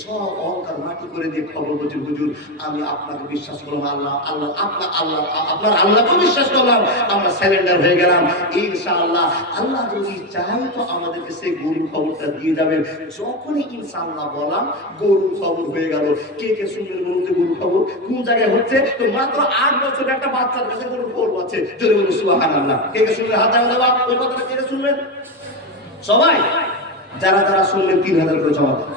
সব অহংকার মাটি করে দিয়ে খবর বলছেন, হুজুর, আমি আপনাকে বিশ্বাস করলাম, আল্লাহ আল্লাহ, আপনার আল্লাহ, আপনার আল্লাহকে বিশ্বাস করলাম, আমরা স্যালেন্ডার হয়ে গেলাম। ইনশাআল্লাহ, আল্লাহ যদি চাই তো আমাদেরকে সেই গরুর খবরটা দিয়ে যাবেন যখনই ইনশাআল্লাহ বললাম, গরুর খবর হয়ে গেল। কে কে শুনবেন বলুন তো গরুর খবর? কোন জায়গায় হচ্ছে? তো মাত্র আট বছর একটা বাচ্চার কাছে গরুর খবর আছে চলে বলুন, সুবহানাল্লাহ। কে কে শুনবেন হাত জায়গা দেওয়া ওই কথাটা কে শুনবেন সবাই? যারা যারা শুনলেন, তিন হাজার করে জমা দেন।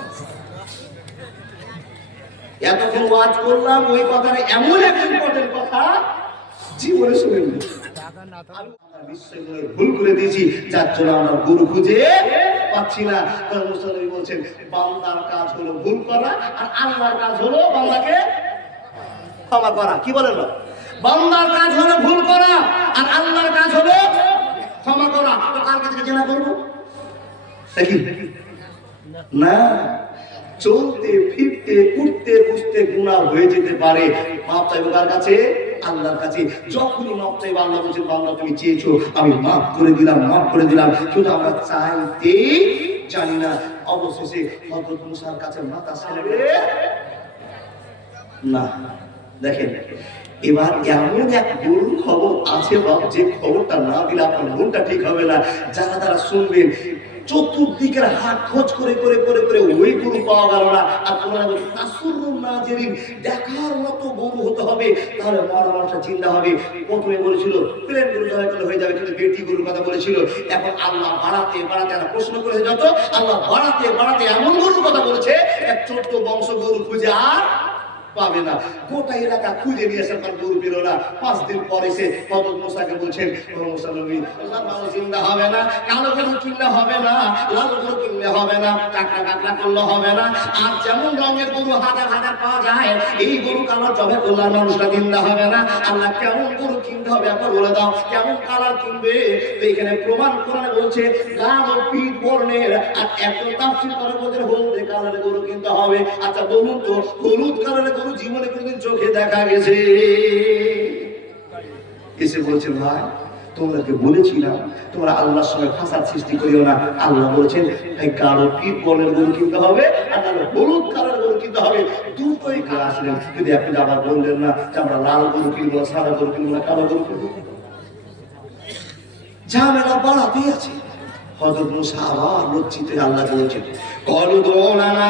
এতক্ষণ ওয়াজ করলাম, ওই কথাটা এমন একটা ইম্পর্টেন্ট কথা, জীবনে হয় ভুল করে দিয়েছি, যার জন্য আমরা গুরু খুঁজে পাচ্ছি না। কারণ বলছেন, বান্দার কাজ হলো ভুল করা, আর আল্লাহর কাজ হলো বান্দাকে ক্ষমা করা। কি বলেন? বান্দার কাজ হলো ভুল করা, আর আল্লাহর কাজ হলো ক্ষমা করা। তো কার কাছে জেনা করব? না? চলতে, ফিরতে, উঠতে বুঝতে গুণা হয়ে যেতে পারে। মাপ চাইব কার কাছে? আল্লাহর কাছে। যখনই মাপ চাইব, আল্লাহ বলছেন বাংলা তুমি চেয়েছো, আমি মাফ করে দিলাম, মাফ করে দিলাম। কিন্তু আমরা চাইতে জানি না। অবশেষে হজরত মুসার কাছে মাথা ছেড়ে না, দেখেন এবার এমন এক গরুর খবর আছে বাপ যে খবরটা না দিলে আপনার মনটা ঠিক হবে না। যারা যারা শুনবেন, চতুর্দিকের হাট খোঁজ করে করে করে করে ওই গরু পাওয়া গেল না। আর তোমরা বলছো তাসুরুন নাজেরিন দেখার মতো গরু হতে হবে, তাহলে মরা মানুষটা চিন্তা হবে। প্রথমে বলেছিল, প্লেন গরু জয় হয়ে যাবে কিন্তু বেটি গরুর কথা বলেছিল। এখন আল্লাহ বাড়াতে বাড়াতে একটা প্রশ্ন করেছে, যত আল্লাহ বাড়াতে বাড়াতে এমন গরুর কথা বলেছে, এক চোদ্দ বংশ গরু খুঁজে আর পাবে না। গোটা এলাকা খুঁজে নিয়ে এসে তার গরু পেল না। পাঁচ দিন পরে সে হজরত মোসাকে বলছেন হবে না, কালো কিনলে হবে না কিনলে হবে না, কাঁকড়া করলে হবে না, আর যেমন রঙের গরু হাজার হাজার পাওয়া যায়, এই গরু কালার জবে করলে আর মানুষটা হবে না। আল্লাহ কেমন গরু কিনতে হবে একবার বলে দাও, কেমন কালার কিনবে? এখানে প্রমাণ করে বলছে, লাল ও পিঠ বর্ণের, আর এত তাফসির করে বলছে, হলদে কালারের গরু হবে। আচ্ছা বলুন তো, হলুদ কালারের গরু জীবনে কোনোদিন চোখে দেখা গেছে? এসে বলছেন ভাই, তোমাদেরকে বলেছিলাম, তোমরা আল্লাহর সঙ্গে ফাঁসার সৃষ্টি করিও না। আল্লাহ বলেছেন এই কালো পিঠ বর্ণের গরু কিনতে হবে, আর নাহলে হলুদ কালার গরু কিনতে হবে। দুটোই কাজ আসলেন যদি আপনি আবার বললেন না, যে আমরা লাল গরু কিনবো না সাদা গরু কিনবো না, কালো গরু কিনবো? ঝামেলা বাড়াতেই আছে। হযরত মুসা আবার লজ্জিত আল্লাহকে বলছেন, কলু দোলানা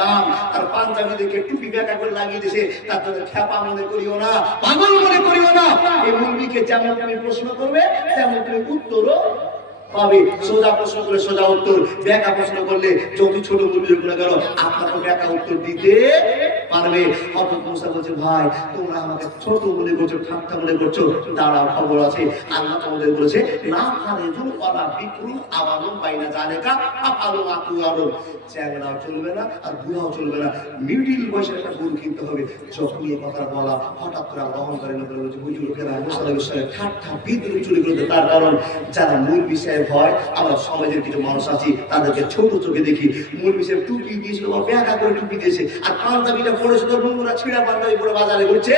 দাম আর পাঞ্জাবিদেরকে টুপি করে লাগিয়ে দিছে, তার খ্যাপা মনে করিও না পাগল মনে করিও না। এই মুরগিকে যেমন তুমি প্রশ্ন করবে, তেমন তুমি উত্তরও পাবে। সোজা প্রশ্ন করে সোজা উত্তর ব্যাকা প্রশ্ন করলে ছোট মুরগি আপনাকে ব্যাকা উত্তর দিতে পারবে? হযরত মুসা বলছে, ভাই, তোমরা আমাকে ছোট মনে করছ, ঠাট্টা মনে করছ। দাঁড়াও, খবর আছে। আল্লাহ তোমাদের বলেছে না ওয়ালা বাইনা চলবে না আর বুড়াও চলবে না। মিডিল একটা গরু কিনতে হবে। যখন এই কথা বলা, হঠাৎ করে ঠাট্টা বিদ্রুপ চুরি করতে তার কারণ, যারা মূল বিষয়ে ভয় আমরা সমাজের কিছু মানুষ আছি, তাদেরকে ছোট চোখে দেখি। মূল বিষয়ে টুপি দিয়েছিল বা ব্যাকা করে টুপি দিয়েছে। আর পাঞ্জাবিটা পড়েছে তো নোংরা ছিঁড়া পাঞ্জাবি পরে বাজারে ঘুরছে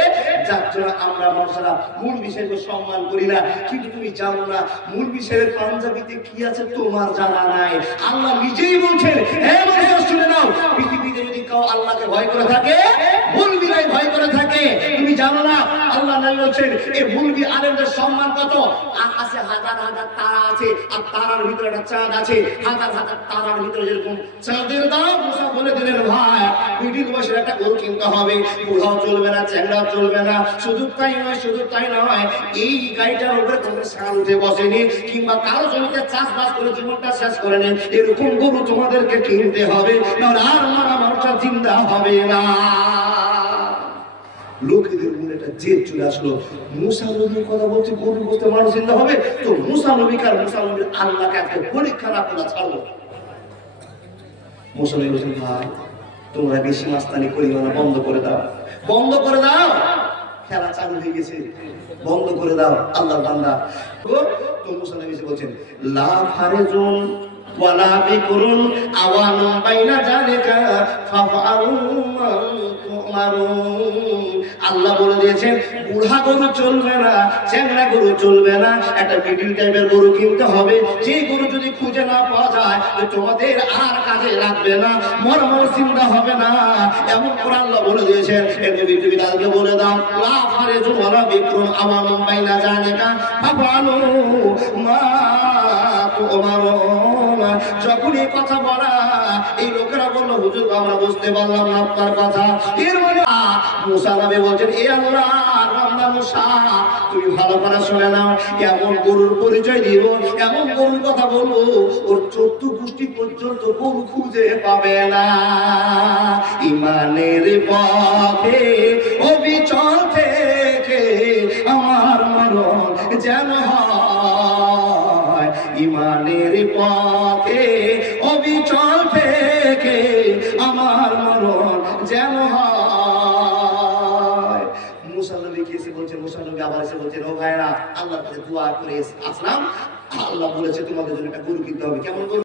যার জন্য আমরা মানুষেরা মূল বিষয়কে সম্মান করি না। কিন্তু তুমি জানো না, মূল বিষয়ের পাঞ্জাবিতে কি আছে তোমার জানা নাই। আল্লাহ নিজেই বলছেন হ্যাঁ মানুষের শুনে নাও, পৃথিবীতে যদি কেউ আল্লাহকে ভয় করে থাকে, মূল বিলাই ভয় করে থাকে, তুমি জানো না আল্লাহ এই আলেমদের সম্মান কত? আকাশে হাজার হাজার তারা আছে, আর তারার ভিতরে একটা চাঁদ আছে। হাজার হাজার তারার ভিতরে যেরকম চাঁদের দাম মুসা বলে দিলেন, ভাই মিডিল বয়সের একটা গরু কিনতে হবে। বুড়াও চলবে না, চ্যাংড়াও চলবে না। শুধু তাই নয়, শুধু তাই নয়, এই গাড়িটার উপরে উঠে বসেনি, কিংবা কারও জমিতে চাষবাস করে জীবনটা শেষ করে নেন। এরকম গরু তোমাদেরকে কিনতে হবে, নাহলে আর মারা মানুষটা চিন্তা হবে না। লোকেদের মনে একটা জেদ চলে আসলো। মুসা নবীর কথা বলছে গরু বলতে মানুষ চিন্তা হবে? তো মুসা নবীকে আর মুসা নবীর আল্লাহকে আজকে পরীক্ষা না করে ছাড়বো। মুসা নবী বলছেন ভাই তোমরা বেশি মাস্তানি করিও না, বন্ধ করে দাও। বন্ধ করে দাও? খেলা চালু হয়ে গেছে। বন্ধ করে দাও, আল্লাহর বান্দা। তো মুসা নবী বলছেন, লা ফারেজুন আল্লাহ বলে দিয়েছেন, বুড়া গরু চলবে না, চ্যাংড়া গরু চলবে না, একটা মিডিল টাইপের গরু কিনতে হবে। যে গরু যদি খুঁজে না পাওয়া যায় তোমাদের আর কাজে লাগবে না মর্ম চিন্তা হবে না। এমন করে আল্লাহ বলে দিয়েছেন তাদেরকে বলে দাও, লা ফারে জুমারা বিক্রম আমার বাইনা জানে না ফাফালু মা তুমারুন। যখন এই কথা বলা, এই লোকেরা বলল, হুজুর, আমরা বুঝতে পারলাম না আপনার কথা। এর মানে মুসা বলছেন, এ রামদা মুসা, তুমি ভালো করে শুনে নাও এমন গরুর পরিচয় দিব এমন গরুর কথা বলব, ওর চোদ্দ পর্যন্ত গরু খুঁজে পাবে না। ইমানের পথে আবার এসে বলছেন ও ভাইরা আল্লাহর কাছে দোয়া করে আসলাম। আল্লাহ বলেছে, তোমাদের জন্য একটা গরু কিনতে হবে। কেমন গরু?